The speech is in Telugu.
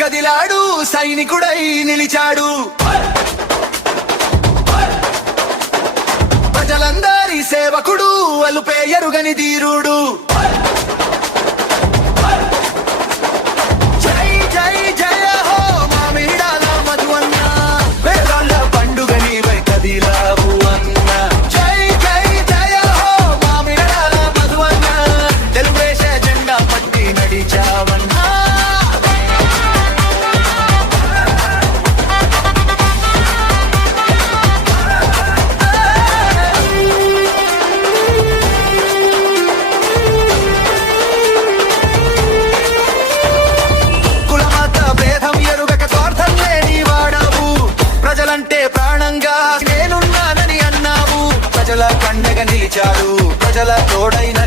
కదిలాడు సైనికుడై నిలిచాడు, ప్రజలందరి సేవకుడు, అలుపే ఎరుగని ధీరుడు. జై జై జయ హో మామిడాల మధువన్న, వేదాల పండుగ నీవై కదిలావు అన్న. జై జై జయ హో మామిడాల మధువన్న, తెలుగుదేశ జెండా పట్టి నడిచావన్న. ప్రజల పండగ నిలిచాడు, ప్రజల తోడైన